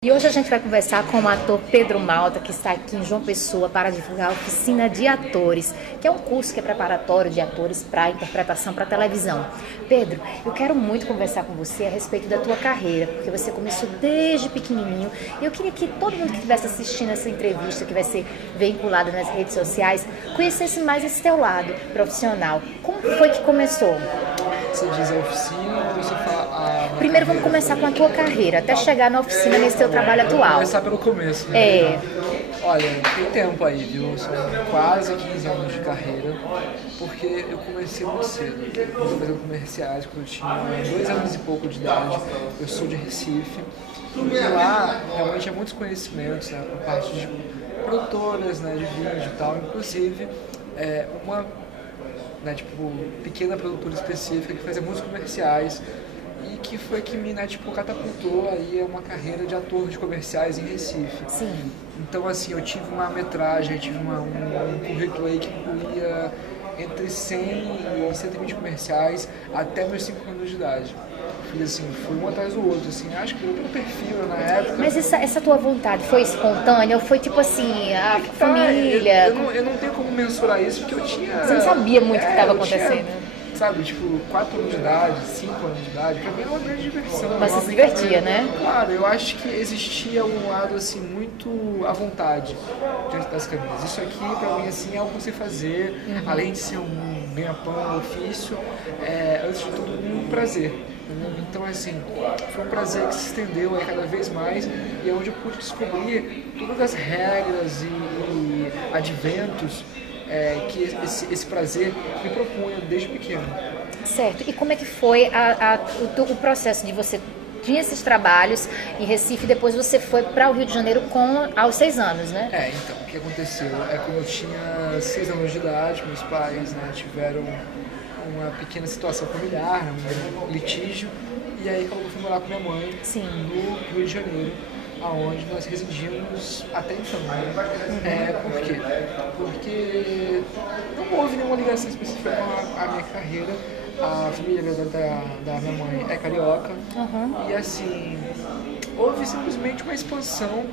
E hoje a gente vai conversar com o ator Pedro Malta, que está aqui em João Pessoa para divulgar a Oficina de Atores, que é um curso que é preparatório de atores para interpretação para televisão. Pedro, eu quero muito conversar com você a respeito da tua carreira, porque você começou desde pequenininho. E eu queria que todo mundo que estivesse assistindo essa entrevista, que vai ser veiculada nas redes sociais, conhecesse mais esse teu lado profissional. Como foi que começou? Você diz a oficina ou você fala a... Primeiro vamos começar com a tua carreira, até chegar na oficina nesse teu trabalho atual. Vamos começar pelo começo, né? É. Olha, tem tempo aí, viu? São quase 15 anos de carreira, porque eu comecei muito cedo. Eu comecei fazendo comerciais quando eu tinha 2 anos e pouco de idade. Eu sou de Recife. E lá, realmente, há muitos conhecimentos, né? Por parte de produtoras, né? De vídeo e tal. Inclusive, uma... né, tipo, pequena produtora específica que fazia muitos comerciais e que foi que me, né, tipo, catapultou aí a uma carreira de ator de comerciais em Recife. Sim. Então, assim, eu tive uma metragem, eu tive um currículo aí que incluía entre 100 e 120 comerciais até meus 5 anos de idade. Fiz assim, foi um atrás do outro, assim, acho que pelo perfil na época. Mas essa tua vontade foi espontânea ou foi tipo assim, a família? Eu não tenho como mensurar isso porque eu tinha... Você não sabia muito o que estava acontecendo. Sabe, tipo, 4 anos de idade, 5 anos de idade, pra mim era uma grande diversão. Mas você se divertia, né? Claro, eu acho que existia um lado, assim, muito à vontade diante das câmeras. Isso aqui, pra mim, assim, é algo que você fazer, além de ser um ganha-pão, um ofício, antes de tudo, um prazer. Então, assim, foi um prazer que se estendeu aí cada vez mais e é onde eu pude descobrir todas as regras e adventos que esse prazer me propunha desde pequeno. Certo. E como é que foi o processo de você... Tinha esses trabalhos em Recife, depois você foi para o Rio de Janeiro aos 6 anos, né? Então, o que aconteceu? Quando eu tinha 6 anos de idade, meus pais, né, tiveram uma pequena situação familiar, um litígio, e aí acabou que eu fui morar com minha mãe no Rio de Janeiro, aonde nós residíamos até então. Por quê? Porque não houve nenhuma ligação específica com a minha carreira. A família da minha mãe é carioca, e assim, houve simplesmente uma expansão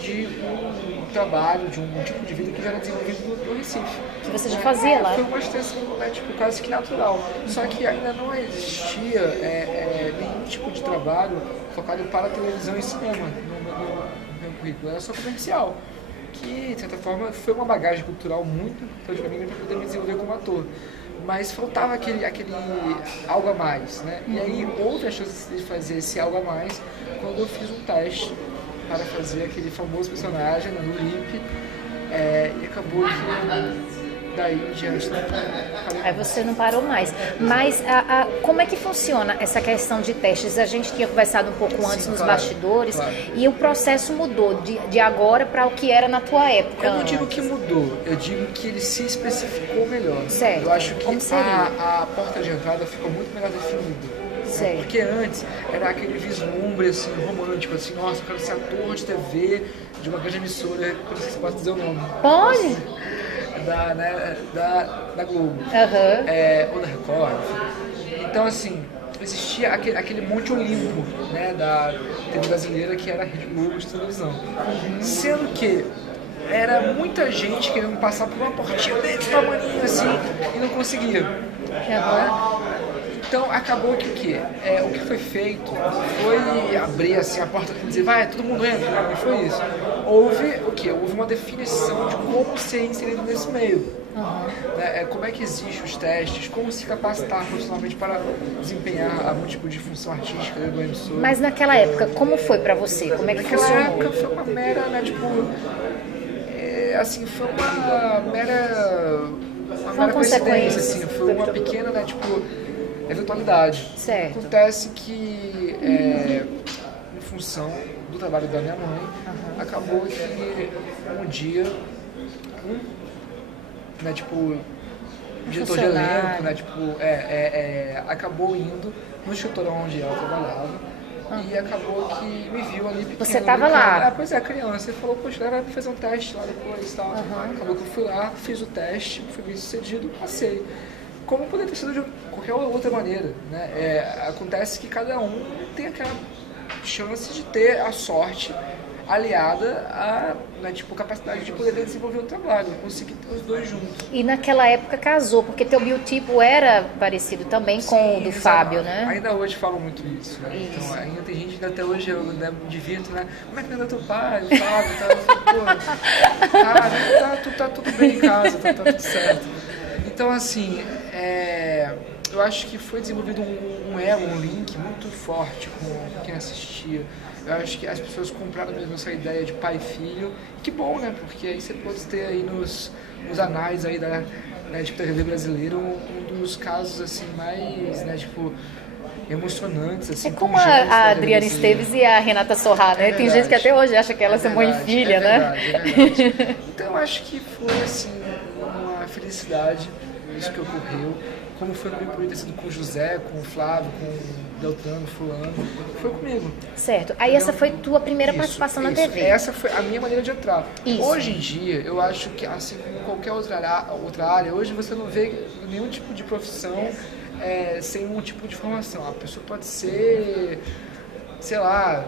de um trabalho, de um tipo de vida que já era desenvolvido no Recife. Que você já fazia lá? Foi uma extensão, tipo, quase que natural. Só que ainda não existia nenhum tipo de trabalho focado para televisão e cinema no meu currículo. Era só comercial, que, de certa forma, foi uma bagagem cultural muito importante para mim para poder me desenvolver como ator. Mas faltava aquele algo a mais, né? E aí houve a chance de fazer esse algo a mais quando eu fiz um teste para fazer aquele famoso personagem no LIP, e acabou que daí em diante não parei. Aí você não parou mais. Mas como é que funciona essa questão de testes? A gente tinha conversado um pouco antes nos bastidores, e o processo mudou de agora para o que era na tua época. Eu não digo que mudou, eu digo que ele se especificou melhor. Certo. Eu acho que como seria? A porta de entrada ficou muito melhor definida. Certo. Porque antes era aquele vislumbre assim, romântico, assim, nossa, eu quero ser ator de TV de uma grande emissora, eu não sei se posso dizer o nome. Pode? Da Globo, ou da Record, enfim. Então, assim, existia aquele monte olimpo, né, da TV brasileira, que era a Rede Globo de televisão. Sendo que era muita gente querendo passar por uma portinha desse tamanho assim e não conseguia. Então acabou que o quê? O que foi feito foi abrir assim a porta e dizer, vai, todo mundo entra, não foi isso. Houve o quê? Houve uma definição de como ser inserido nesse meio. Como é que existem os testes, como se capacitar profissionalmente para desempenhar algum tipo de função artística dentro do emissora. Mas naquela época, como foi pra você? Como é que funcionou? Naquela época foi uma mera, né, tipo... assim, foi uma mera... Uma consequência, assim, foi uma pequena, né, tipo... eventualidade. Certo. Acontece que, em função do trabalho da minha mãe, acabou que um dia, né, tipo, diretor de elenco, né, tipo, acabou indo no escritório onde ela trabalhava. E acabou que me viu ali pequeno. Você estava lá? Pois é, criança. Ele falou, poxa, ela vai fazer um teste lá depois e tal. Acabou que eu fui lá, fiz o teste, fui bem sucedido, passei. Como poderia ter sido de qualquer outra maneira, né? Acontece que cada um tem aquela chance de ter a sorte aliada à, né, tipo, capacidade de poder desenvolver o trabalho, conseguir ter os dois juntos. E naquela época casou, porque teu biotipo era parecido também com o do Fábio, né? Ainda hoje falam muito isso, né? Isso. Então, ainda tem gente, até hoje eu me divirto, né? Como é que anda teu pai, o Fábio, tá? Eu falo, pô, tá tudo bem em casa, tá tudo certo. Então, assim, eu acho que foi desenvolvido um elo, um link muito forte com quem assistia. Eu acho que as pessoas compraram mesmo essa ideia de pai e filho. Que bom, né? Porque aí você pode ter aí nos anais aí da, né, tipo, TV brasileira um dos casos assim mais, né, tipo, emocionantes assim. É como a Adriana Esteves e a Renata Sorrah, né? Tem gente que até hoje acha que elas são mãe e filha, né? Verdade. Então eu acho que foi assim uma felicidade isso que ocorreu. Como foi poder ter sido com o José, com o Flávio, com o Deltano, fulano, foi comigo. Certo. Aí essa foi tua primeira participação na TV. Essa foi a minha maneira de entrar. Isso. Hoje em dia, eu acho que, assim como qualquer outra área, hoje você não vê nenhum tipo de profissão sem um tipo de formação. A pessoa pode ser, sei lá,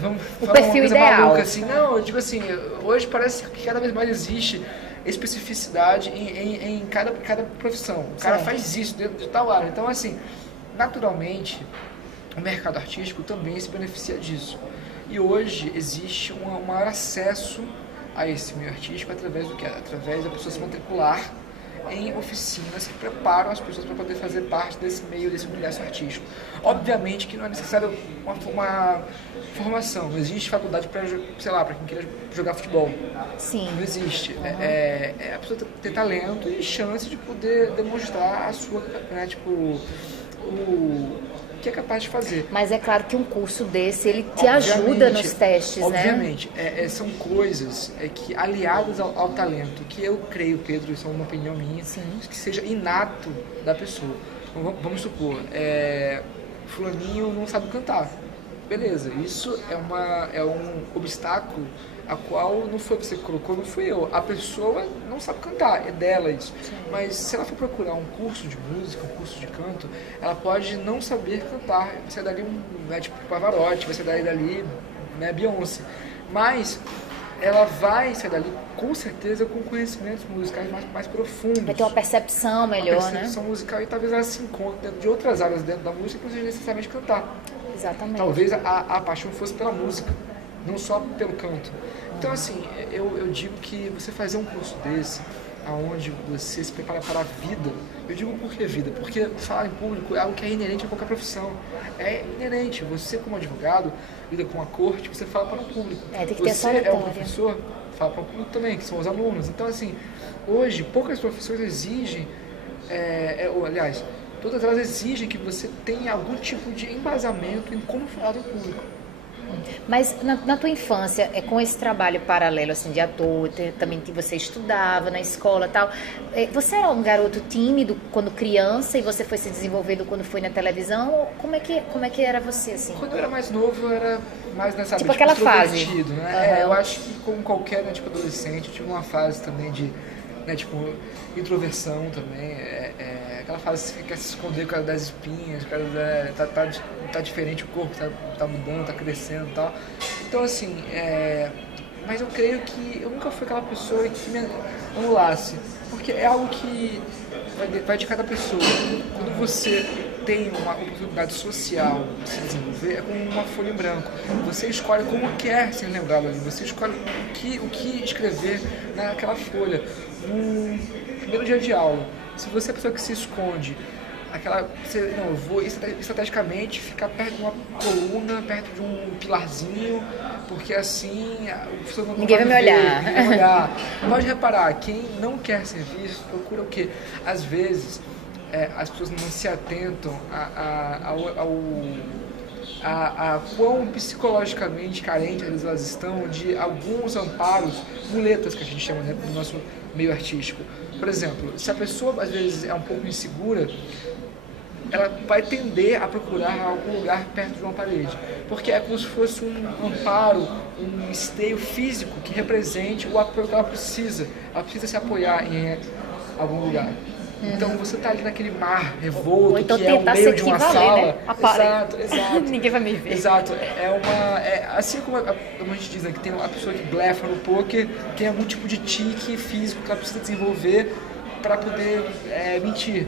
vamos falar uma coisa maluca assim. Não, eu digo assim, hoje parece que cada vez mais existe especificidade em cada profissão. O cara faz isso dentro de tal área. Então, assim, naturalmente, o mercado artístico também se beneficia disso. E hoje existe um maior acesso a esse meio artístico através da pessoa se matricular em oficinas que preparam as pessoas para poder fazer parte desse meio, desse universo artístico. Obviamente que não é necessário uma formação, não existe faculdade para, sei lá, para quem queira jogar futebol. Sim. Não existe. A pessoa ter talento e chance de poder demonstrar a sua, né, tipo, o que é capaz de fazer. Mas é claro que um curso desse, ele te ajuda nos testes, obviamente, né? Obviamente, são coisas que aliadas ao talento, que eu creio, Pedro, isso é uma opinião minha, que seja inato da pessoa. Então, vamos supor, fulaninho não sabe cantar. Beleza, isso é um obstáculo a qual não foi você que colocou, não fui eu. A pessoa não sabe cantar, é dela isso. Sim. Mas se ela for procurar um curso de música, um curso de canto, ela pode não saber cantar. Vai ser dali tipo Pavarotti, vai ser dali, né, Beyoncé. Mas ela vai sair dali com certeza com conhecimentos musicais mais profundos. Vai ter uma percepção melhor, uma percepção musical, e talvez ela se encontre dentro de outras áreas dentro da música que não seja necessariamente cantar. Exatamente. Talvez a paixão fosse pela música, não só pelo canto. Então, assim, eu digo que você fazer um curso desse, aonde você se prepara para a vida, eu digo por que vida? Porque falar em público é algo que é inerente a qualquer profissão. É inerente. Você, como advogado, lida com a corte, você fala para o público. Tem que ter você é um professor, fala para o público também, que são os alunos. Então, assim, hoje, poucas profissões exigem, aliás, todas elas exigem que você tenha algum tipo de embasamento em como falar do público. Mas na tua infância, com esse trabalho paralelo assim, de ator, também que você estudava na escola e tal, você era um garoto tímido quando criança e você foi se desenvolvendo quando foi na televisão? Como é que era você, assim? Quando eu era mais novo, eu era mais nessa tipo aquela fase. Né? Eu acho que como qualquer, né, tipo, adolescente, eu tive uma fase também de, né, tipo, introversão também, aquela fase que quer se esconder por causa das espinhas, por causa tá diferente, o corpo tá mudando, tá crescendo e tal. Então, assim, mas eu creio que eu nunca fui aquela pessoa que me anulasse, porque é algo que vai de cada pessoa. Quando você tem uma oportunidade social de se desenvolver, é como uma folha em branco. Você escolhe como quer ser lembrado ali, você escolhe o que escrever naquela folha. No primeiro dia de aula, se você é a pessoa que se esconde, eu vou estrategicamente ficar perto de uma coluna, perto de um pilarzinho, porque assim o professor não ninguém vai me olhar. Ninguém vai olhar. Pode reparar, quem não quer ser visto procura o quê? Às vezes as pessoas não se atentam a quão psicologicamente carentes elas estão de alguns amparos, muletas que a gente chama, né, no nosso meio artístico. Por exemplo, se a pessoa às vezes é um pouco insegura, ela vai tender a procurar algum lugar perto de uma parede, porque é como se fosse um amparo, um esteio físico que represente o apoio que ela precisa se apoiar em algum lugar. Então você tá ali naquele mar revolto, então que é o meio de uma sala. Né? Exato. Ninguém vai me ver. Exato. Assim como a gente diz, né, que tem a pessoa que blefa no poker, tem algum tipo de tique físico que ela precisa desenvolver para poder mentir.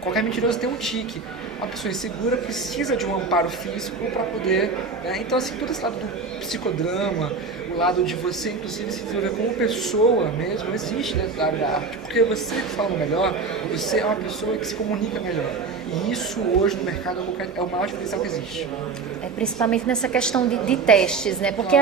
Qualquer mentiroso tem um tique. A pessoa insegura precisa de um amparo físico para poder... Né? Então, assim, todo esse lado do psicodrama, o lado de você, inclusive, se desenvolver como pessoa mesmo, existe dentro da área da arte. Porque você que fala melhor, você é uma pessoa que se comunica melhor. E isso, hoje, no mercado, é o maior diferencial que existe. Principalmente nessa questão de testes, né? Porque,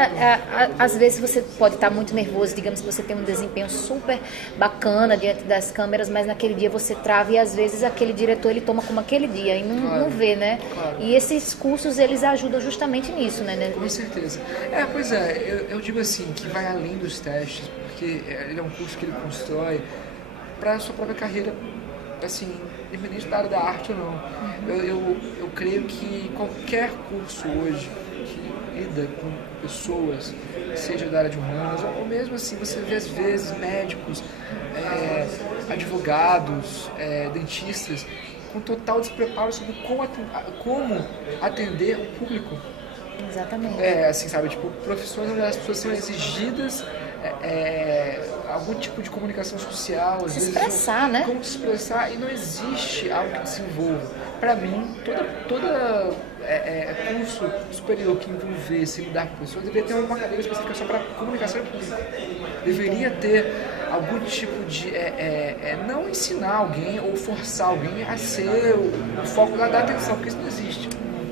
às vezes, você pode estar muito nervoso, digamos que você tem um desempenho super bacana diante das câmeras, mas naquele dia você trava e, às vezes, aquele diretor, ele toma como aquele dia e não vê, né? Claro. E esses cursos, eles ajudam justamente nisso, né? Com certeza. Pois eu digo assim, que vai além dos testes, porque ele é um curso que ele constrói para a sua própria carreira, assim, independente da área da arte ou não. Eu creio que qualquer curso hoje que lida com pessoas, seja da área de humanas, ou mesmo assim, você vê às vezes médicos, advogados, dentistas, com total despreparo sobre como atender o público. Exatamente. Assim, sabe, tipo, profissões onde as pessoas são exigidas algum tipo de comunicação social, às vezes expressar, né? Como se expressar, e não existe algo que desenvolva. Para mim, toda curso superior que envolvesse lidar com pessoas deveria ter uma cadeira específica só para comunicação em público. Deveria ter algum tipo de não ensinar alguém ou forçar alguém a ser o foco da atenção, porque isso não existe.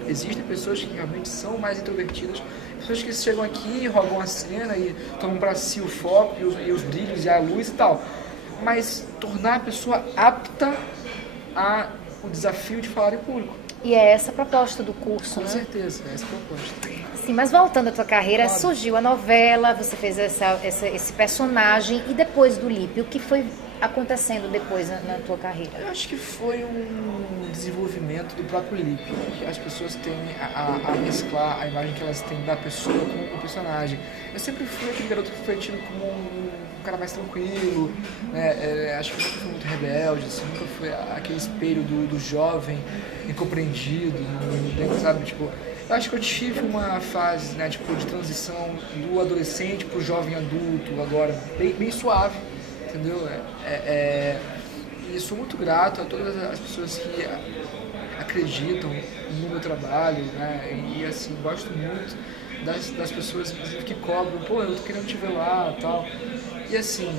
Existem pessoas que realmente são mais introvertidas, pessoas que chegam aqui e roubam a cena e tomam para si o foco e os brilhos e a luz e tal. Mas tornar a pessoa apta ao desafio de falar em público. E é essa a proposta do curso, Com né? certeza, é essa a proposta. Sim, mas voltando à tua carreira, Claro. Surgiu a novela, você fez esse personagem, e depois do Lipe, o que foi acontecendo depois na tua carreira? Eu acho que foi um desenvolvimento do próprio Lipe, que as pessoas têm a mesclar a imagem que elas têm da pessoa com o personagem. Eu sempre fui aquele garoto que foi tido como um cara mais tranquilo, né? Acho que nunca fui muito rebelde, assim, nunca foi aquele espelho do jovem incompreendido, sabe? Tipo, eu acho que eu tive uma fase, né, tipo, de transição do adolescente pro jovem adulto, agora, bem suave. Entendeu? E sou muito grato a todas as pessoas que acreditam no meu trabalho, né? E assim, gosto muito das pessoas que cobram, pô, eu tô querendo te ver lá e tal. E assim,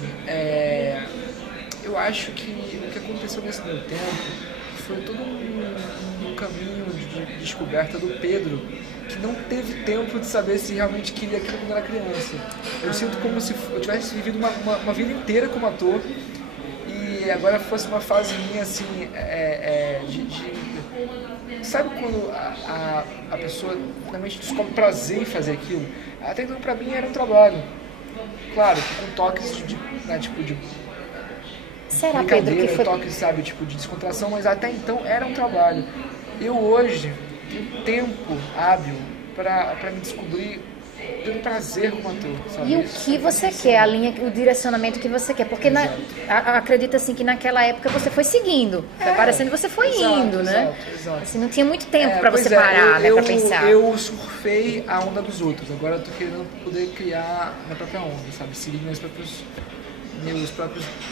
eu acho que o que aconteceu nesse meu tempo foi todo um caminho de descoberta do Pedro, que não teve tempo de saber se realmente queria aquilo quando era criança. Eu sinto como se eu tivesse vivido uma vida inteira como ator e agora fosse uma fase minha assim, sabe quando a pessoa realmente descobre prazer em fazer aquilo? Até então pra mim era um trabalho, claro, com toques de Será, Pedro, que foi... toques, sabe, tipo de descontração, mas até então era um trabalho. Eu hoje tenho tempo hábil para me descobrir pelo prazer como ator, sabe? E o que você quer, a linha, o direcionamento que você quer, porque acredita assim que naquela época você foi seguindo, foi aparecendo, você foi indo, né? Exato. Assim, não tinha muito tempo para você parar, né, para pensar. Eu surfei a onda dos outros, agora eu tô querendo poder criar minha própria onda, sabe? Seguir meus próprios,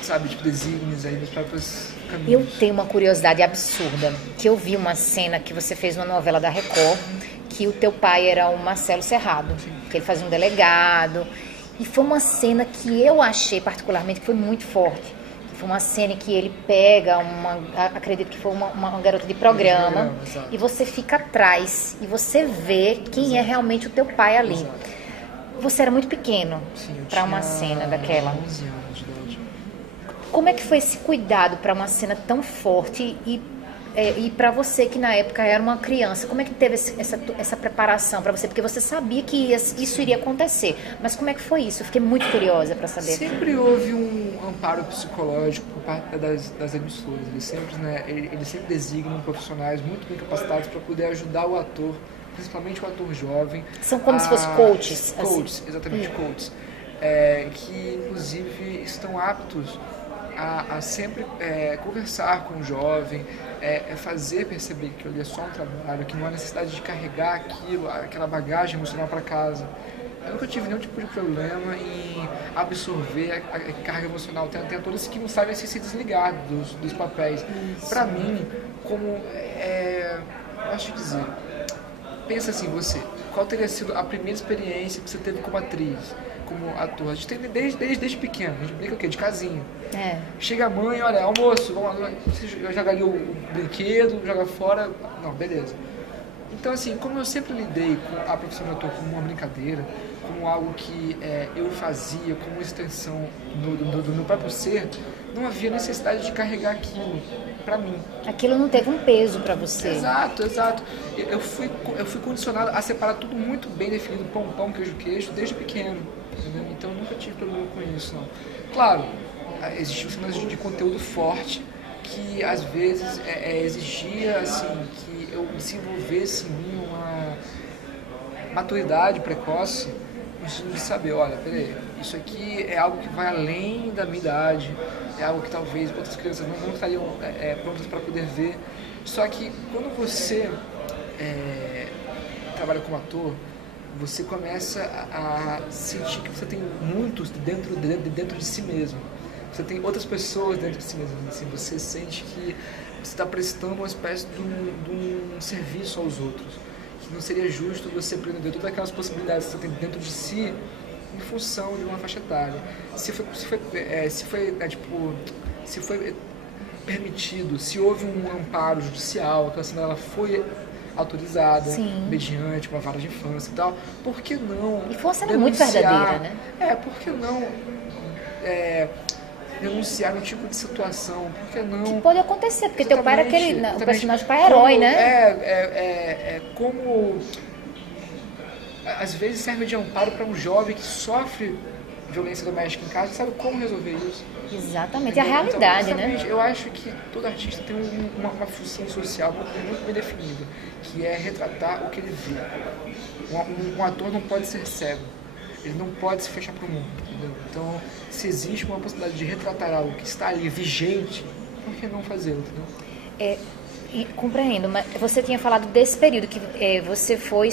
sabe, tipo, desígnios aí, meus próprios caminhos. Eu tenho uma curiosidade absurda, que eu vi uma cena que você fez numa novela da Record, que o teu pai era o Marcelo Serrado, que ele fazia um delegado, e foi uma cena que eu achei particularmente que foi muito forte. Foi uma cena em que ele pega acredito que foi uma garota de programa, e você fica atrás, e você vê quem é realmente o teu pai ali. Exato. Você era muito pequeno para uma cena daquela. 11 anos de idade. Como é que foi esse cuidado para uma cena tão forte e para você que na época era uma criança? Como é que teve essa preparação para você? Porque você sabia que isso iria acontecer, mas como é que foi isso? Eu fiquei muito curiosa para saber. Sempre houve um amparo psicológico por parte das emissoras. Eles sempre designam profissionais muito bem capacitados para poder ajudar o ator, principalmente o ator jovem. São como se fossem coaches. Coaches, exatamente, coaches. Que inclusive estão aptos a sempre conversar com o jovem, fazer perceber que ali é só um trabalho, que não há necessidade de carregar aquilo, aquela bagagem emocional para casa. Eu nunca tive nenhum tipo de problema em absorver a carga emocional. Tem atores que não sabem se desligar dos papéis. Para mim, como posso te dizer, pensa assim, qual teria sido a primeira experiência que você teve como atriz, como ator? A gente tem desde pequeno, a gente brinca o quê? De casinha. Chega a mãe, olha, almoço, vamos lá, você joga ali o brinquedo, joga fora, não, beleza. Então, assim, como eu sempre lidei com a profissão de ator como uma brincadeira, como algo que eu fazia como extensão do meu próprio ser, não havia necessidade de carregar aquilo para mim. Aquilo não teve um peso para você. Exato. Eu fui condicionado a separar tudo muito bem definido, pão, queijo, desde pequeno. Entendeu? Então, eu nunca tive problema com isso, não. Claro, existiam cenas de conteúdo forte que, às vezes, exigia, assim, que eu desenvolvesse em mim uma maturidade precoce, no sentido de saber, olha, peraí, isso aqui é algo que vai além da minha idade, é algo que talvez outras crianças não estariam prontas para poder ver. Só que quando você trabalha como ator, você começa a sentir que você tem muitos dentro de si mesmo. Você tem outras pessoas dentro de si mesmo. Assim, você sente que você está prestando uma espécie de um serviço aos outros. Que não seria justo você prender todas aquelas possibilidades que você tem dentro de si em função de uma faixa etária. Se foi permitido, se houve um amparo judicial, aquela cena ela foi autorizada, mediante uma vara de infância e tal, por que não? E foi uma cena muito verdadeira, né? Por que não denunciar um tipo de situação? Por que não? Que pode acontecer, porque teu pai era o personagem pai herói, né? Como às vezes serve de amparo para um jovem que sofre violência doméstica em casa, sabe como resolver isso? Exatamente, é a realidade, então, né? Eu acho que todo artista tem uma função social muito bem definida, que é retratar o que ele vê. Um ator não pode ser cego, ele não pode se fechar para o mundo, entendeu? Então, se existe uma possibilidade de retratar algo que está ali vigente, por que não fazê-lo, entendeu? Compreendo, mas você tinha falado desse período que você foi